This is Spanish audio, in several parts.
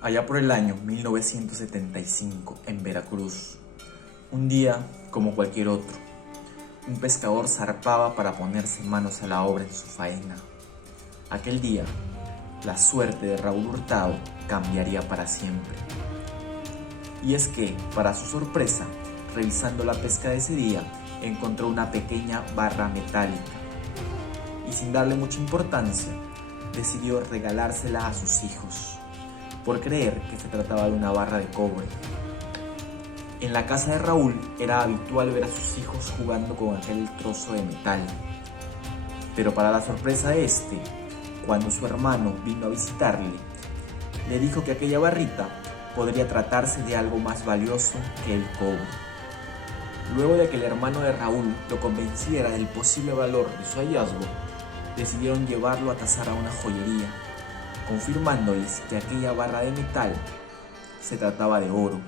Allá por el año 1975, en Veracruz, un día como cualquier otro, un pescador zarpaba para ponerse manos a la obra en su faena. Aquel día, la suerte de Raúl Hurtado cambiaría para siempre. Y es que, para su sorpresa, revisando la pesca de ese día, encontró una pequeña barra metálica. Y sin darle mucha importancia, decidió regalársela a sus hijos, por creer que se trataba de una barra de cobre. En la casa de Raúl era habitual ver a sus hijos jugando con aquel trozo de metal. Pero para la sorpresa de este, cuando su hermano vino a visitarle, le dijo que aquella barrita podría tratarse de algo más valioso que el cobre. Luego de que el hermano de Raúl lo convenciera del posible valor de su hallazgo, decidieron llevarlo a tasar a una joyería, confirmándoles que aquella barra de metal se trataba de oro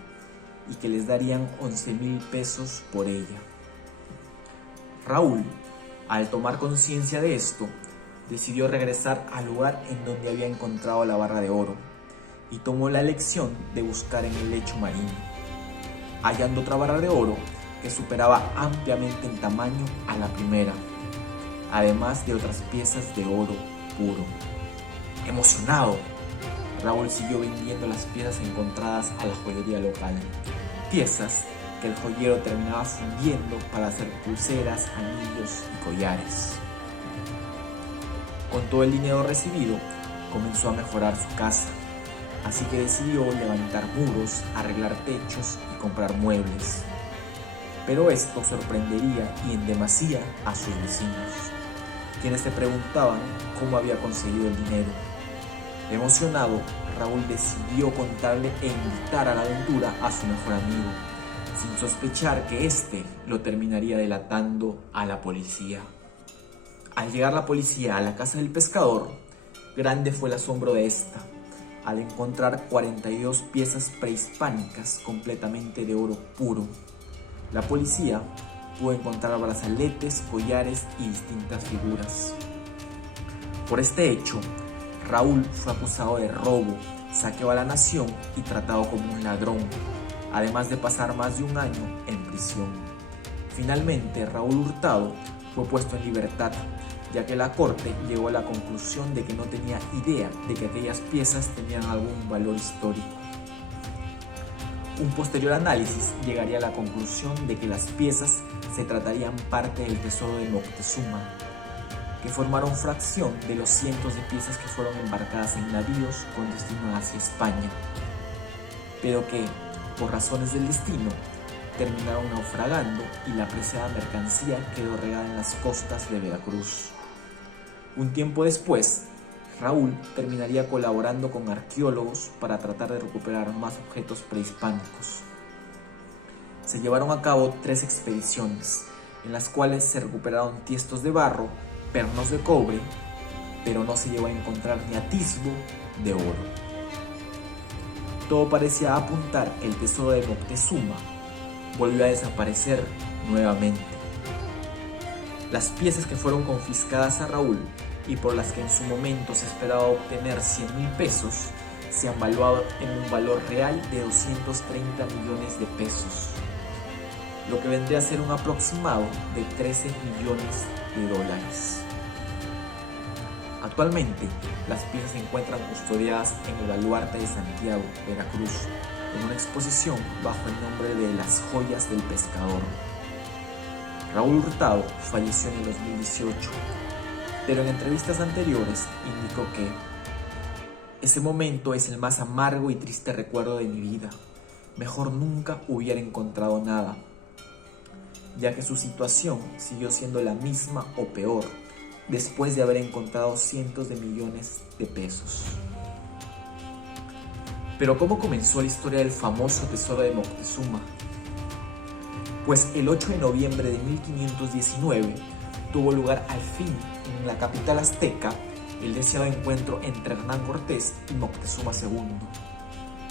y que les darían 11,000 pesos por ella. Raúl, al tomar conciencia de esto, decidió regresar al lugar en donde había encontrado la barra de oro y tomó la elección de buscar en el lecho marino, hallando otra barra de oro que superaba ampliamente en tamaño a la primera, además de otras piezas de oro puro. Emocionado, Raúl siguió vendiendo las piezas encontradas a la joyería local, piezas que el joyero terminaba fundiendo para hacer pulseras, anillos y collares. Con todo el dinero recibido, comenzó a mejorar su casa, así que decidió levantar muros, arreglar techos y comprar muebles. Pero esto sorprendería y en demasía a sus vecinos, quienes se preguntaban cómo había conseguido el dinero. Emocionado, Raúl decidió contarle e invitar a la aventura a su mejor amigo, sin sospechar que éste lo terminaría delatando a la policía. Al llegar la policía a la casa del pescador, grande fue el asombro de esta, al encontrar 42 piezas prehispánicas completamente de oro puro. La policía pudo encontrar brazaletes, collares y distintas figuras. Por este hecho, Raúl fue acusado de robo, saqueo a la nación y tratado como un ladrón, además de pasar más de un año en prisión. Finalmente, Raúl Hurtado fue puesto en libertad, ya que la corte llegó a la conclusión de que no tenía idea de que aquellas piezas tenían algún valor histórico. Un posterior análisis llegaría a la conclusión de que las piezas se tratarían parte del tesoro de Moctezuma, que formaron fracción de los cientos de piezas que fueron embarcadas en navíos con destino hacia España, pero que, por razones del destino, terminaron naufragando y la preciada mercancía quedó regada en las costas de Veracruz. Un tiempo después, Raúl terminaría colaborando con arqueólogos para tratar de recuperar más objetos prehispánicos. Se llevaron a cabo 3 expediciones, en las cuales se recuperaron tiestos de barro, pernos de cobre, pero no se llegó a encontrar ni atisbo de oro. Todo parecía apuntar que el tesoro de Moctezuma volvió a desaparecer nuevamente. Las piezas que fueron confiscadas a Raúl y por las que en su momento se esperaba obtener 100,000 pesos, se han valuado en un valor real de 230 millones de pesos, lo que vendría a ser un aproximado de 13 millones de dólares. Actualmente, las piezas se encuentran custodiadas en el Baluarte de Santiago, Veracruz, en una exposición bajo el nombre de Las Joyas del Pescador. Raúl Hurtado falleció en el 2018, pero en entrevistas anteriores indicó que ese momento es el más amargo y triste recuerdo de mi vida. Mejor nunca hubiera encontrado nada, ya que su situación siguió siendo la misma o peor después de haber encontrado cientos de millones de pesos. Pero ¿cómo comenzó la historia del famoso tesoro de Moctezuma? Pues el 8 de noviembre de 1519 tuvo lugar al fin en la capital azteca el deseado encuentro entre Hernán Cortés y Moctezuma II.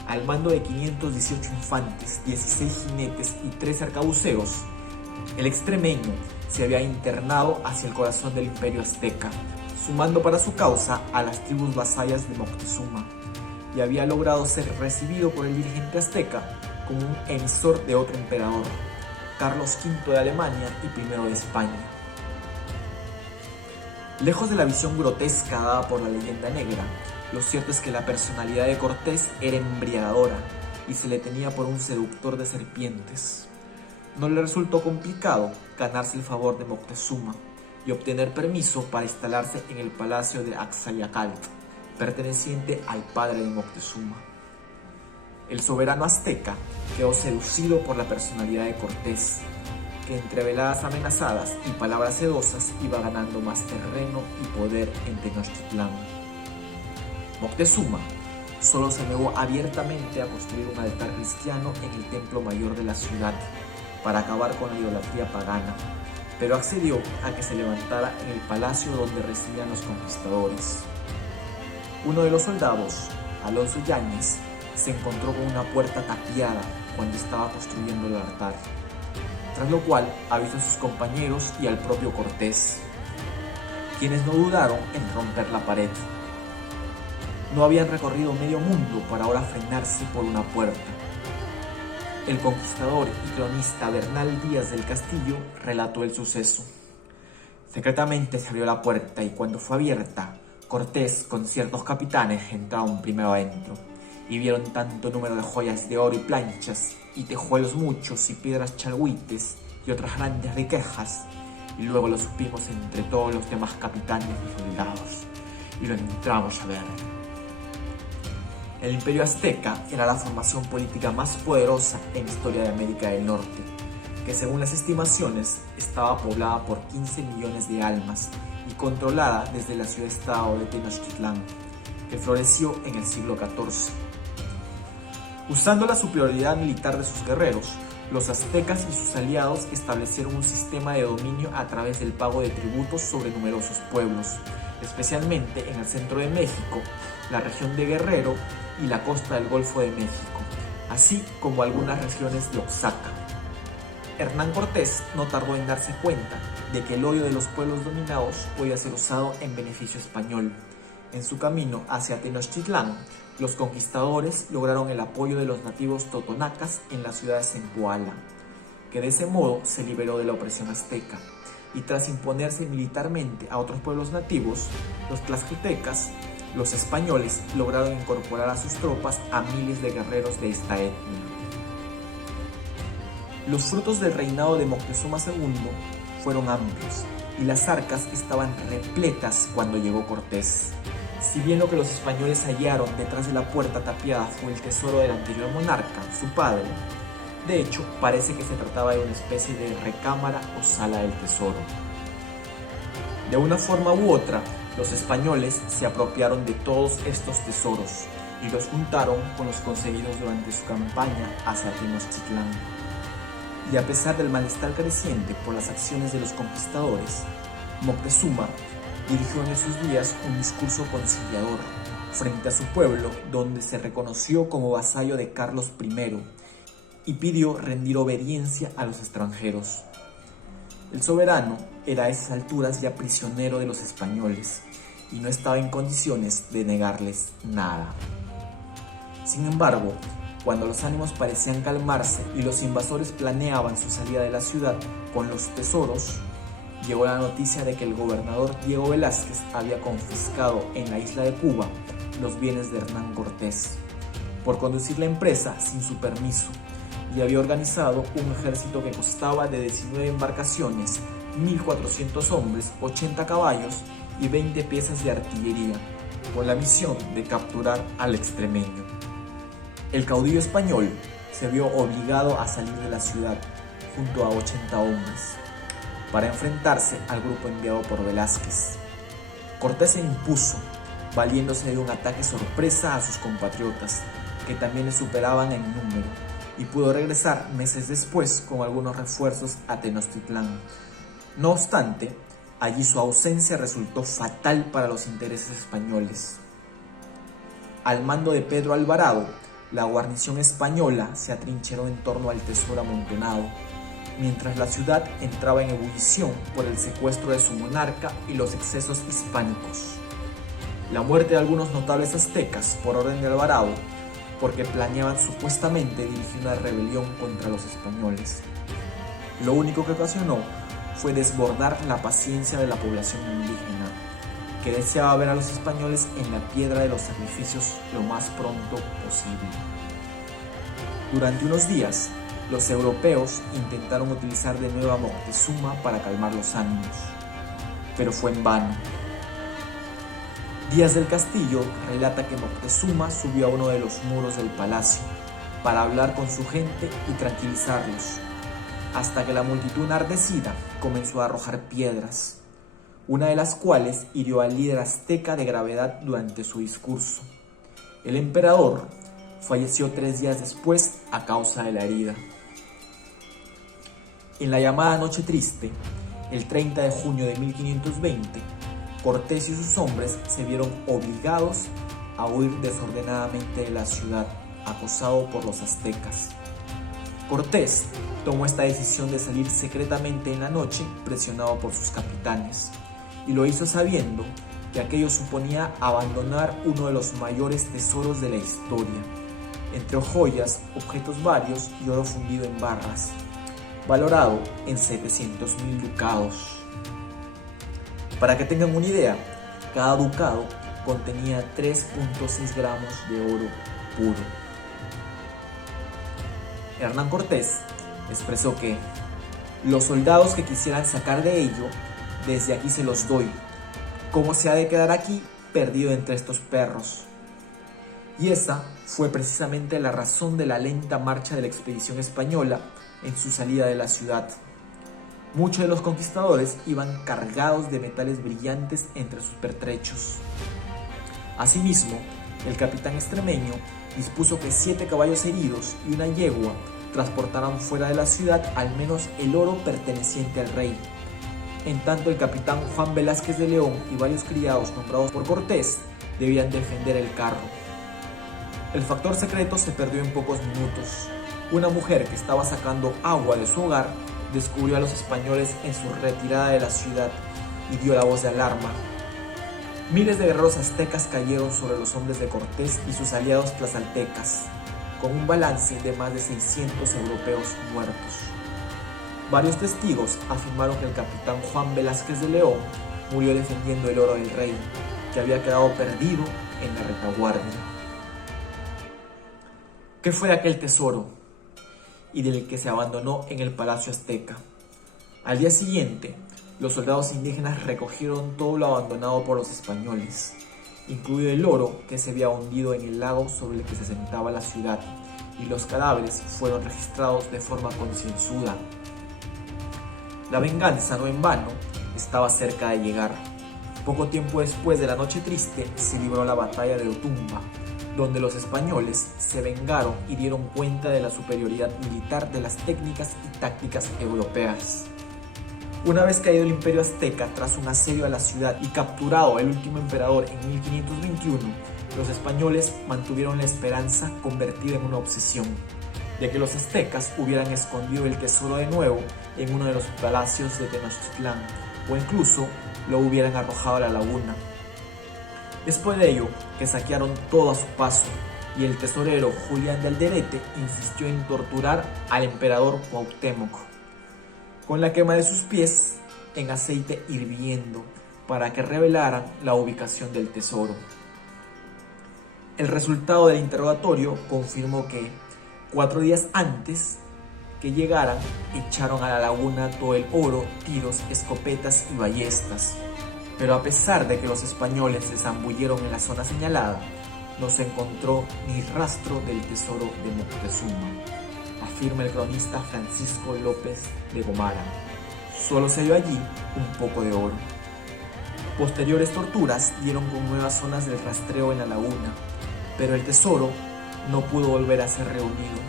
Al mando de 518 infantes, 16 jinetes y 3 arcabuceos, el extremeño se había internado hacia el corazón del imperio azteca, sumando para su causa a las tribus vasallas de Moctezuma, y había logrado ser recibido por el dirigente azteca como un emisor de otro emperador, Carlos V de Alemania y I de España. Lejos de la visión grotesca dada por la leyenda negra, lo cierto es que la personalidad de Cortés era embriagadora y se le tenía por un seductor de serpientes. No le resultó complicado ganarse el favor de Moctezuma y obtener permiso para instalarse en el palacio de Axayacatl, perteneciente al padre de Moctezuma. El soberano azteca quedó seducido por la personalidad de Cortés, que entre veladas amenazadas y palabras sedosas iba ganando más terreno y poder en Tenochtitlán. Moctezuma solo se negó abiertamente a construir un altar cristiano en el templo mayor de la ciudad para acabar con la idolatría pagana, pero accedió a que se levantara en el palacio donde residían los conquistadores. Uno de los soldados, Alonso Yáñez, se encontró con una puerta tapiada cuando estaba construyendo el altar, tras lo cual avisó a sus compañeros y al propio Cortés, quienes no dudaron en romper la pared. No habían recorrido medio mundo para ahora frenarse por una puerta. El conquistador y cronista Bernal Díaz del Castillo relató el suceso. Secretamente se abrió la puerta y cuando fue abierta, Cortés con ciertos capitanes entraron primero adentro y vieron tanto número de joyas de oro y planchas y tejuelos muchos y piedras chalhuites y otras grandes riquezas, y luego lo supimos entre todos los demás capitanes y soldados y lo entramos a ver. El Imperio Azteca era la formación política más poderosa en la historia de América del Norte, que según las estimaciones estaba poblada por 15 millones de almas y controlada desde la ciudad-estado de Tenochtitlán, que floreció en el siglo XIV. Usando la superioridad militar de sus guerreros, los aztecas y sus aliados establecieron un sistema de dominio a través del pago de tributos sobre numerosos pueblos, especialmente en el centro de México, la región de Guerrero y la costa del Golfo de México, así como algunas regiones de Oaxaca. Hernán Cortés no tardó en darse cuenta de que el odio de los pueblos dominados podía ser usado en beneficio español. En su camino hacia Tenochtitlán, los conquistadores lograron el apoyo de los nativos totonacas en la ciudad de Zempoala, que de ese modo se liberó de la opresión azteca, y tras imponerse militarmente a otros pueblos nativos, los tlaxcaltecas, los españoles lograron incorporar a sus tropas a miles de guerreros de esta etnia. Los frutos del reinado de Moctezuma II fueron amplios y las arcas estaban repletas cuando llegó Cortés. Si bien lo que los españoles hallaron detrás de la puerta tapiada fue el tesoro del anterior monarca, su padre, de hecho parece que se trataba de una especie de recámara o sala del tesoro. De una forma u otra, los españoles se apropiaron de todos estos tesoros y los juntaron con los conseguidos durante su campaña hacia Tenochtitlán. Y a pesar del malestar creciente por las acciones de los conquistadores, Moctezuma dirigió en esos días un discurso conciliador frente a su pueblo, donde se reconoció como vasallo de Carlos I y pidió rendir obediencia a los extranjeros. El soberano era a esas alturas ya prisionero de los españoles y no estaba en condiciones de negarles nada. Sin embargo, cuando los ánimos parecían calmarse y los invasores planeaban su salida de la ciudad con los tesoros, llegó la noticia de que el gobernador Diego Velázquez había confiscado en la isla de Cuba los bienes de Hernán Cortés por conducir la empresa sin su permiso, y había organizado un ejército que constaba de 19 embarcaciones, 1.400 hombres, 80 caballos y 20 piezas de artillería, con la misión de capturar al extremeño. El caudillo español se vio obligado a salir de la ciudad junto a 80 hombres para enfrentarse al grupo enviado por Velázquez. Cortés se impuso, valiéndose de un ataque sorpresa a sus compatriotas, que también le superaban en número, y pudo regresar meses después con algunos refuerzos a Tenochtitlán. No obstante, allí su ausencia resultó fatal para los intereses españoles. Al mando de Pedro Alvarado, la guarnición española se atrincheró en torno al tesoro amontonado, mientras la ciudad entraba en ebullición por el secuestro de su monarca y los excesos hispánicos. la muerte de algunos notables aztecas por orden de Alvarado, porque planeaban supuestamente dirigir una rebelión contra los españoles. Lo único que ocasionó fue desbordar la paciencia de la población indígena, que deseaba ver a los españoles en la piedra de los sacrificios lo más pronto posible. Durante unos días, los europeos intentaron utilizar de nuevo a Moctezuma para calmar los ánimos, pero fue en vano. Díaz del Castillo relata que Moctezuma subió a uno de los muros del palacio para hablar con su gente y tranquilizarlos, hasta que la multitud enardecida comenzó a arrojar piedras, una de las cuales hirió al líder azteca de gravedad durante su discurso. El emperador falleció 3 días después a causa de la herida. En la llamada Noche Triste, el 30 de junio de 1520, Cortés y sus hombres se vieron obligados a huir desordenadamente de la ciudad, acosado por los aztecas. Cortés tomó esta decisión de salir secretamente en la noche, presionado por sus capitanes, y lo hizo sabiendo que aquello suponía abandonar uno de los mayores tesoros de la historia, entre joyas, objetos varios y oro fundido en barras, valorado en 700.000 ducados. Para que tengan una idea, cada ducado contenía 3.6 gramos de oro puro. Hernán Cortés expresó que los soldados que quisieran sacar de ello, desde aquí se los doy. ¿Cómo se ha de quedar aquí perdido entre estos perros? Y esa fue precisamente la razón de la lenta marcha de la expedición española en su salida de la ciudad. Muchos de los conquistadores iban cargados de metales brillantes entre sus pertrechos. Asimismo, el capitán extremeño dispuso que 7 caballos heridos y una yegua transportaran fuera de la ciudad al menos el oro perteneciente al rey. En tanto, el capitán Juan Velázquez de León y varios criados nombrados por Cortés debían defender el carro. El factor secreto se perdió en pocos minutos. Una mujer que estaba sacando agua de su hogar descubrió a los españoles en su retirada de la ciudad y dio la voz de alarma. Miles de guerreros aztecas cayeron sobre los hombres de Cortés y sus aliados tlaxcaltecas, con un balance de más de 600 europeos muertos. Varios testigos afirmaron que el capitán Juan Velázquez de León murió defendiendo el oro del rey, que había quedado perdido en la retaguardia. ¿Qué fue aquel tesoro y del que se abandonó en el palacio azteca? Al día siguiente, los soldados indígenas recogieron todo lo abandonado por los españoles, incluido el oro que se había hundido en el lago sobre el que se asentaba la ciudad, y los cadáveres fueron registrados de forma concienzuda. La venganza, no en vano, estaba cerca de llegar. Poco tiempo después de la Noche Triste se libró la batalla de Otumba, donde los españoles se vengaron y dieron cuenta de la superioridad militar de las técnicas y tácticas europeas. Una vez caído el imperio azteca tras un asedio a la ciudad y capturado el último emperador en 1521, los españoles mantuvieron la esperanza convertida en una obsesión de que los aztecas hubieran escondido el tesoro de nuevo en uno de los palacios de Tenochtitlán o incluso lo hubieran arrojado a la laguna. Es por ello que saquearon todo a su paso y el tesorero Julián de Alderete insistió en torturar al emperador Cuauhtémoc con la quema de sus pies en aceite hirviendo para que revelaran la ubicación del tesoro. El resultado del interrogatorio confirmó que 4 días antes que llegaran echaron a la laguna todo el oro, tiros, escopetas y ballestas. Pero a pesar de que los españoles se zambulleron en la zona señalada, no se encontró ni rastro del tesoro de Moctezuma, afirma el cronista Francisco López de Gomara. Solo se dio allí un poco de oro. Posteriores torturas dieron con nuevas zonas del rastreo en la laguna, pero el tesoro no pudo volver a ser reunido.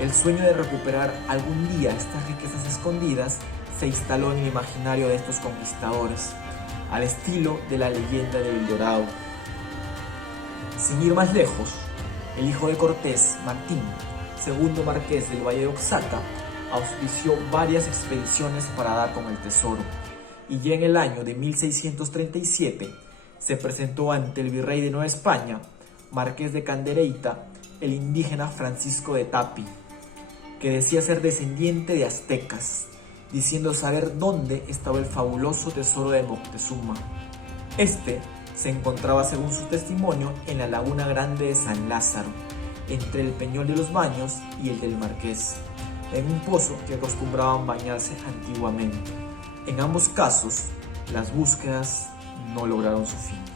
El sueño de recuperar algún día estas riquezas escondidas se instaló en el imaginario de estos conquistadores, al estilo de la leyenda de El Dorado. Sin ir más lejos, el hijo de Cortés, Martín, segundo marqués del Valle de Oaxaca, auspició varias expediciones para dar con el tesoro, y ya en el año de 1637 se presentó ante el virrey de Nueva España, Marqués de Cadereyta, el indígena Francisco de Tapi, que decía ser descendiente de aztecas, diciendo saber dónde estaba el fabuloso tesoro de Moctezuma. Este se encontraba, según su testimonio, en la Laguna Grande de San Lázaro, entre el Peñol de los Baños y el del Marqués, en un pozo que acostumbraban bañarse antiguamente. En ambos casos, las búsquedas no lograron su fin.